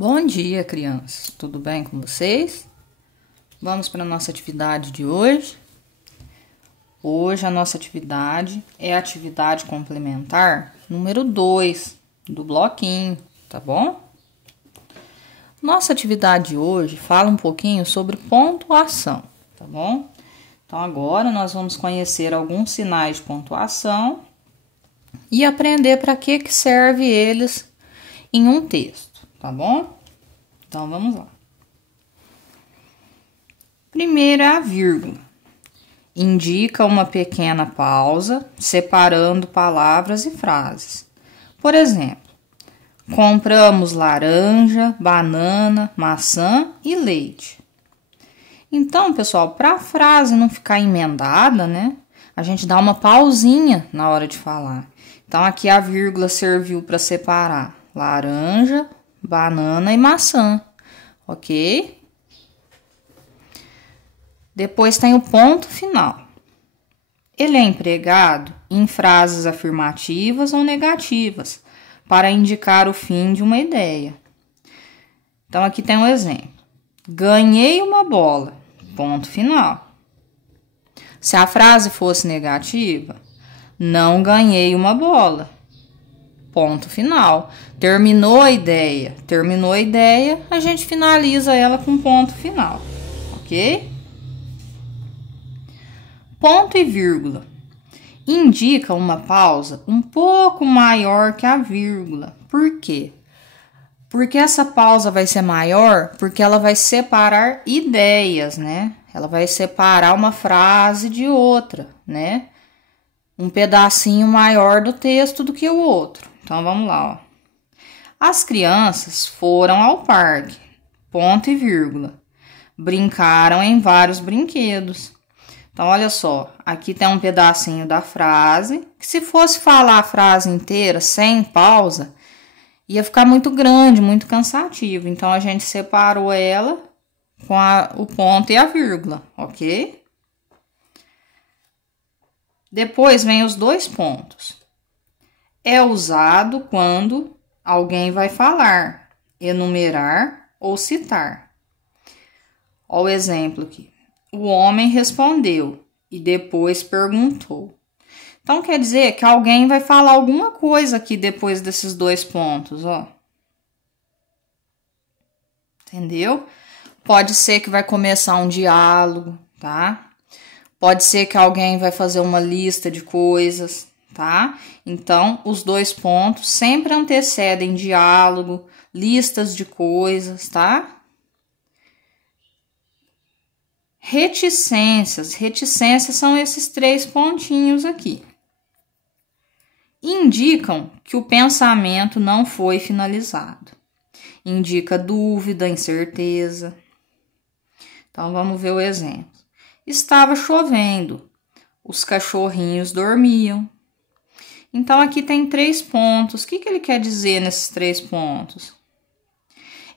Bom dia, crianças. Tudo bem com vocês? Vamos para a nossa atividade de hoje. Hoje a nossa atividade é a atividade complementar número 2 do bloquinho, tá bom? Nossa atividade de hoje fala um pouquinho sobre pontuação, tá bom? Então agora nós vamos conhecer alguns sinais de pontuação e aprender para que serve eles em um texto, tá bom? Então vamos lá. Primeiro é a vírgula. Indica uma pequena pausa, separando palavras e frases. Por exemplo, compramos laranja, banana, maçã e leite. Então, pessoal, para a frase não ficar emendada, né? A gente dá uma pausinha na hora de falar. Então, aqui a vírgula serviu para separar laranja, banana e maçã, ok? Depois tem o ponto final. Ele é empregado em frases afirmativas ou negativas para indicar o fim de uma ideia. Então, aqui tem um exemplo. Ganhei uma bola, ponto final. Se a frase fosse negativa, não ganhei uma bola, ponto final. Terminou a ideia, a gente finaliza ela com ponto final, ok? Ponto e vírgula. Indica uma pausa um pouco maior que a vírgula. Por quê? Porque essa pausa vai ser maior porque ela vai separar ideias, né? Ela vai separar uma frase de outra, né? Um pedacinho maior do texto do que o outro. Então, vamos lá, ó. As crianças foram ao parque, ponto e vírgula. Brincaram em vários brinquedos. Então, olha só, aqui tem um pedacinho da frase, que se fosse falar a frase inteira, sem pausa, ia ficar muito grande, muito cansativo. Então, a gente separou ela com o ponto e a vírgula, ok? Depois vem os dois pontos. É usado quando alguém vai falar, enumerar ou citar. Olha o exemplo aqui. O homem respondeu e depois perguntou. Então, quer dizer que alguém vai falar alguma coisa aqui depois desses dois pontos, ó. Entendeu? Pode ser que vai começar um diálogo, tá? Pode ser que alguém vai fazer uma lista de coisas, tá? Então, os dois pontos sempre antecedem diálogo, listas de coisas, tá? Reticências são esses três pontinhos aqui. Indicam que o pensamento não foi finalizado. Indica dúvida, incerteza. Então, vamos ver o exemplo. Estava chovendo, os cachorrinhos dormiam. Então, aqui tem 3 pontos. O que ele quer dizer nesses 3 pontos?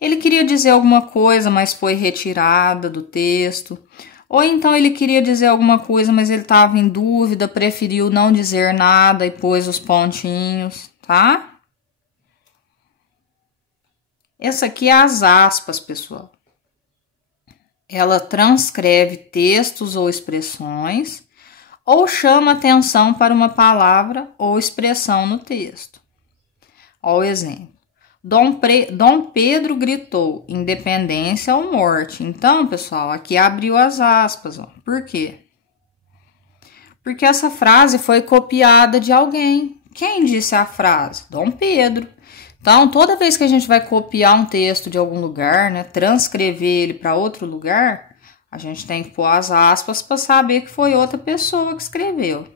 Ele queria dizer alguma coisa, mas foi retirada do texto. Ou então ele queria dizer alguma coisa, mas ele estava em dúvida, preferiu não dizer nada e pôs os pontinhos, tá? Essa aqui é as aspas, pessoal. Ela transcreve textos ou expressões ou chama atenção para uma palavra ou expressão no texto. Olha o exemplo. Dom Pedro gritou independência ou morte. Então, pessoal, aqui abriu as aspas. Ó. Por quê? Porque essa frase foi copiada de alguém. Quem disse a frase? Dom Pedro. Então, toda vez que a gente vai copiar um texto de algum lugar, né, transcrever ele para outro lugar, a gente tem que pôr as aspas para saber que foi outra pessoa que escreveu.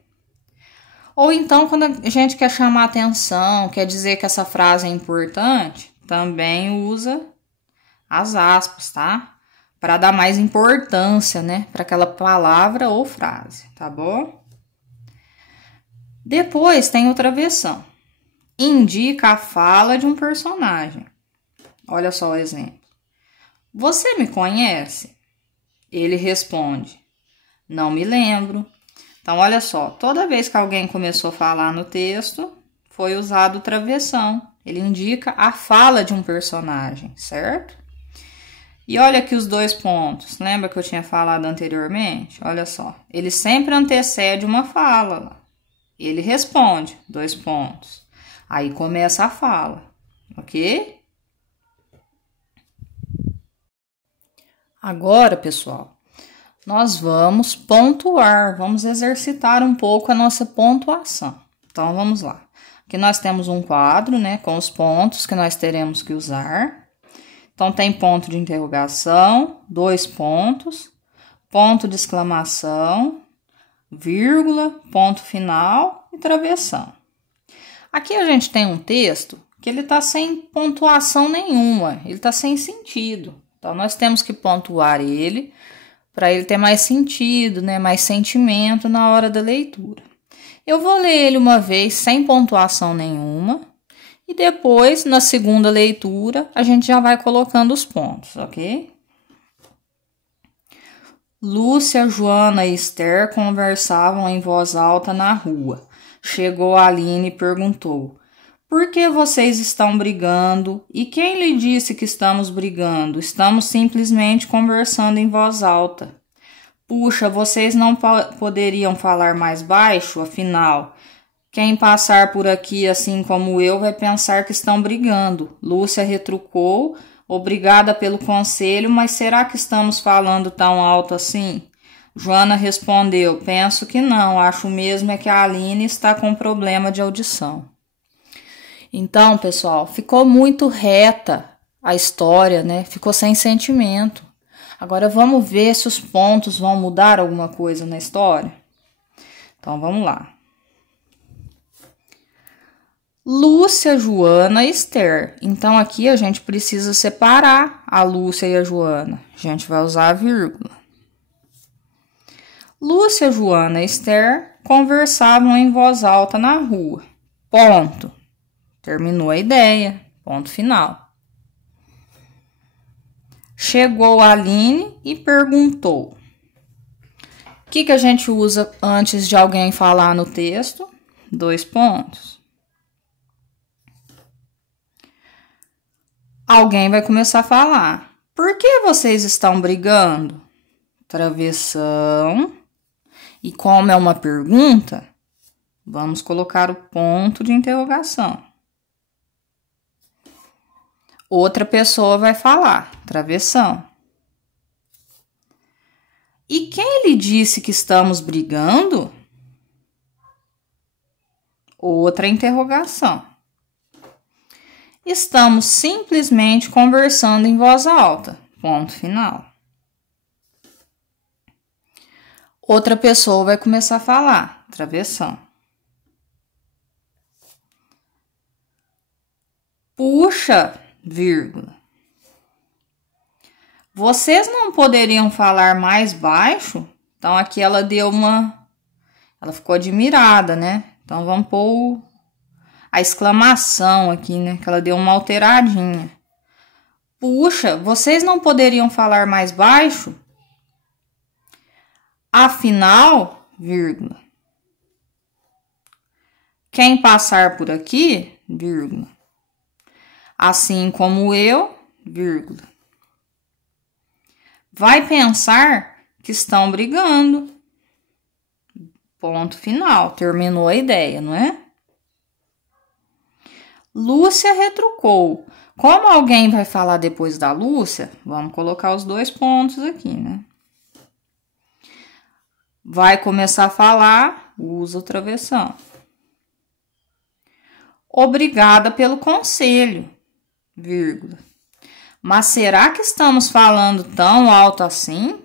Ou então, quando a gente quer chamar atenção, quer dizer que essa frase é importante, também usa as aspas, tá? Para dar mais importância, né, para aquela palavra ou frase, tá bom? Depois tem outra versão. Indica a fala de um personagem. Olha só o exemplo. Você me conhece? Ele responde, não me lembro. Então, olha só, toda vez que alguém começou a falar no texto, foi usado travessão. Ele indica a fala de um personagem, certo? E olha aqui os 2 pontos. Lembra que eu tinha falado anteriormente? Olha só. Ele sempre antecede uma fala. Ele responde, 2 pontos. Aí começa a fala, ok? Agora, pessoal, nós vamos pontuar, vamos exercitar um pouco a nossa pontuação. Então, vamos lá. Aqui nós temos um quadro, né, com os pontos que nós teremos que usar. Então, tem ponto de interrogação, 2 pontos, ponto de exclamação, vírgula, ponto final e travessão. Aqui a gente tem um texto que ele está sem pontuação nenhuma, ele está sem sentido. Então, nós temos que pontuar ele para ele ter mais sentido, né, mais sentimento na hora da leitura. Eu vou ler ele uma vez sem pontuação nenhuma e depois, na segunda leitura, a gente já vai colocando os pontos, ok? Lúcia, Joana e Esther conversavam em voz alta na rua. Chegou Aline e perguntou: por que vocês estão brigando? E quem lhe disse que estamos brigando? Estamos simplesmente conversando em voz alta. Puxa, vocês não poderiam falar mais baixo? Afinal, quem passar por aqui assim como eu vai pensar que estão brigando. Lúcia retrucou, obrigada pelo conselho, mas será que estamos falando tão alto assim? Joana respondeu: penso que não, acho mesmo é que a Aline está com problema de audição. Então, pessoal, ficou muito reta a história, né? Ficou sem sentimento. Agora vamos ver se os pontos vão mudar alguma coisa na história. Então, vamos lá. Lúcia, Joana e Esther. Então, aqui a gente precisa separar a Lúcia e a Joana. A gente vai usar a vírgula. Lúcia, Joana e Esther conversavam em voz alta na rua. Ponto. Terminou a ideia. Ponto final. Chegou a Aline e perguntou. O que a gente usa antes de alguém falar no texto? 2 pontos. Alguém vai começar a falar. Por que vocês estão brigando? Travessão. E como é uma pergunta, vamos colocar o ponto de interrogação. Outra pessoa vai falar. Travessão. E quem lhe disse que estamos brigando? Outra interrogação. Estamos simplesmente conversando em voz alta. Ponto final. Outra pessoa vai começar a falar. Travessão. Puxa, vírgula. Vocês não poderiam falar mais baixo? Então, aqui ela deu uma... Ela ficou admirada, né? Então, vamos pôr a exclamação aqui, né? Que ela deu uma alteradinha. Puxa, vocês não poderiam falar mais baixo? Afinal, vírgula. Quem passar por aqui, vírgula. Assim como eu, vírgula. Vai pensar que estão brigando. Ponto final. Terminou a ideia, não é? Lúcia retrucou. Como alguém vai falar depois da Lúcia, vamos colocar os 2 pontos aqui, né? Vai começar a falar, usa o travessão. Obrigada pelo conselho, vírgula. Mas será que estamos falando tão alto assim?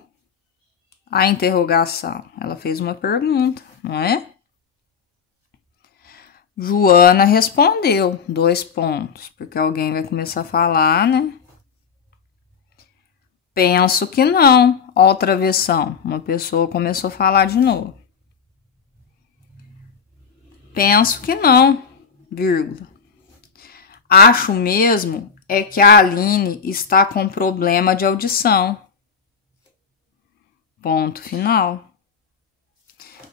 A interrogação. Ela fez uma pergunta, não é? Joana respondeu, 2 pontos, porque alguém vai começar a falar, né? Penso que não. Ó, travessão. Uma pessoa começou a falar de novo. Penso que não, vírgula. Acho mesmo é que a Aline está com problema de audição. Ponto final.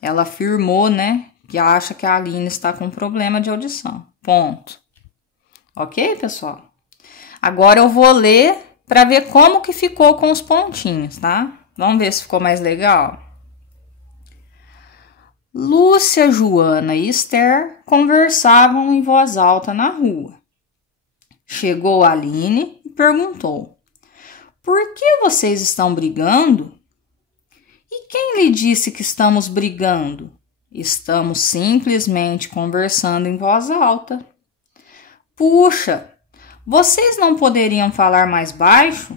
Ela afirmou, né, que acha que a Aline está com problema de audição. Ponto. Ok, pessoal? Agora eu vou ler para ver como que ficou com os pontinhos, tá? Vamos ver se ficou mais legal. Lúcia, Joana e Esther conversavam em voz alta na rua. Chegou Aline e perguntou: por que vocês estão brigando? E quem lhe disse que estamos brigando? Estamos simplesmente conversando em voz alta. Puxa, vocês não poderiam falar mais baixo?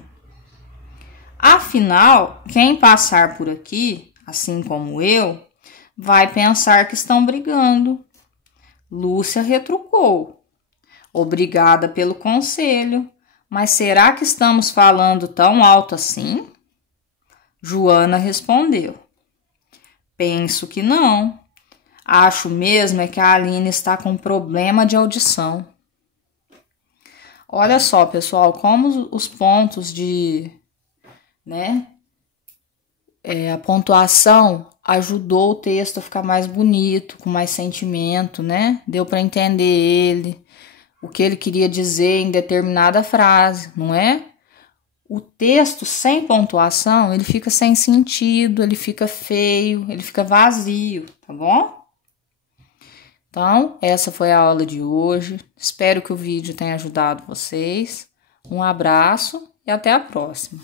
Afinal, quem passar por aqui, assim como eu, vai pensar que estão brigando. Lúcia retrucou. Obrigada pelo conselho, mas será que estamos falando tão alto assim? Joana respondeu. Penso que não. Acho mesmo é que a Aline está com problema de audição. Olha só, pessoal, como os pontos a pontuação ajudou o texto a ficar mais bonito, com mais sentimento, né? Deu para entender ele, o que ele queria dizer em determinada frase, não é? O texto sem pontuação, ele fica sem sentido, ele fica feio, ele fica vazio, tá bom? Então, essa foi a aula de hoje. Espero que o vídeo tenha ajudado vocês. Um abraço e até a próxima.